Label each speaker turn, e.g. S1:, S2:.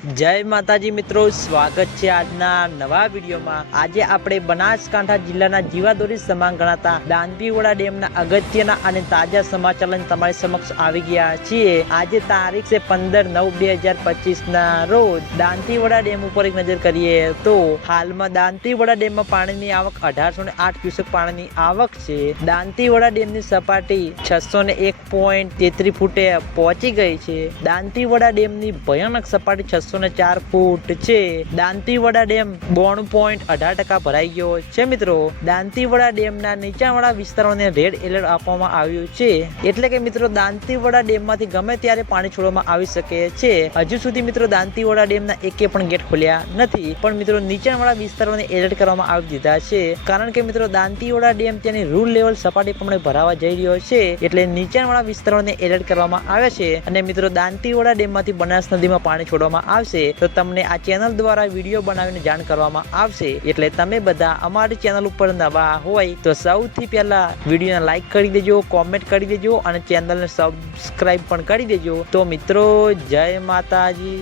S1: જય માતાજી મિત્રો, સ્વાગત છે આજના નવા વિડીયોમાં. આજે આપણે બનાસકાંઠા જિલ્લાના જીવાદોરી સમાન ગણાતા દાનપીવડા ડેમના અગત્યના અને તાજા સમાચાર તમારી સમક્ષ આવી ગયા છીએ. આજે તારીખ છે પંદર નવ બે હજાર પચીસ ના રોજ દાંતીવડા ડેમ ઉપર એક નજર કરીએ તો હાલમાં દાંતીવડા ડેમમાં પાણીની આવક અઢારસો ને આઠ ક્યુસેક પાણીની આવક છે. દાંતીવડા ડેમની સપાટી છસો ને એક પોઈન્ટ તેત્રીસ ફૂટે પહોંચી ગઈ છે. દાંતીવડા ડેમની ભયાનક સપાટી છસો ને ચાર ફૂટ છે. દાંતીવાડા ડેમ બોણ પોઈન્ટ અઢાર ટકા ભરાઈ ગયો છે મિત્રો. દાંતીવાડા ડેમના નીચાણવાળા વિસ્તારોને રેડ એલર્ટ આપવામાં આવ્યું છે. એટલે કે મિત્રો, દાંતીવાડા ડેમમાંથી ગમે ત્યારે પાણી છોડવામાં આવી શકે છે. હજુ સુધી મિત્રો, દાંતીવાડા ડેમના એકે પણ ગેટ ખોલ્યા નથી. પણ મિત્રો, નીચાણવાળા વિસ્તારોને એલર્ટ કરવામાં આવી દીધા છે. કારણ કે મિત્રો, દાંતીવાડા ડેમ તેની રૂલ લેવલ સપાટી પ્રમાણે ભરાવા જઈ રહ્યો છે. એટલે નીચાણવાળા વિસ્તારોને એલર્ટ કરવામાં આવે છે. અને મિત્રો, દાંતીવાડા ડેમમાંથી બનાસ નદીમાં પાણી છોડવામાં આવશે, તો તમને આ ચેનલ દ્વારા વીડિયો બનાવીને જાણ કરવામાં આવશે. એટલે તમે બધા અમારી ચેનલ ઉપર નવા હોય, તો સૌથી પહેલા વિડીયોને લાઈક કરી દેજો કોમેન્ટ કરી દેજો અને ચેનલને સબસ્ક્રાઈબ પણ કરી દેજો. તો મિત્રો, જય માતાજી.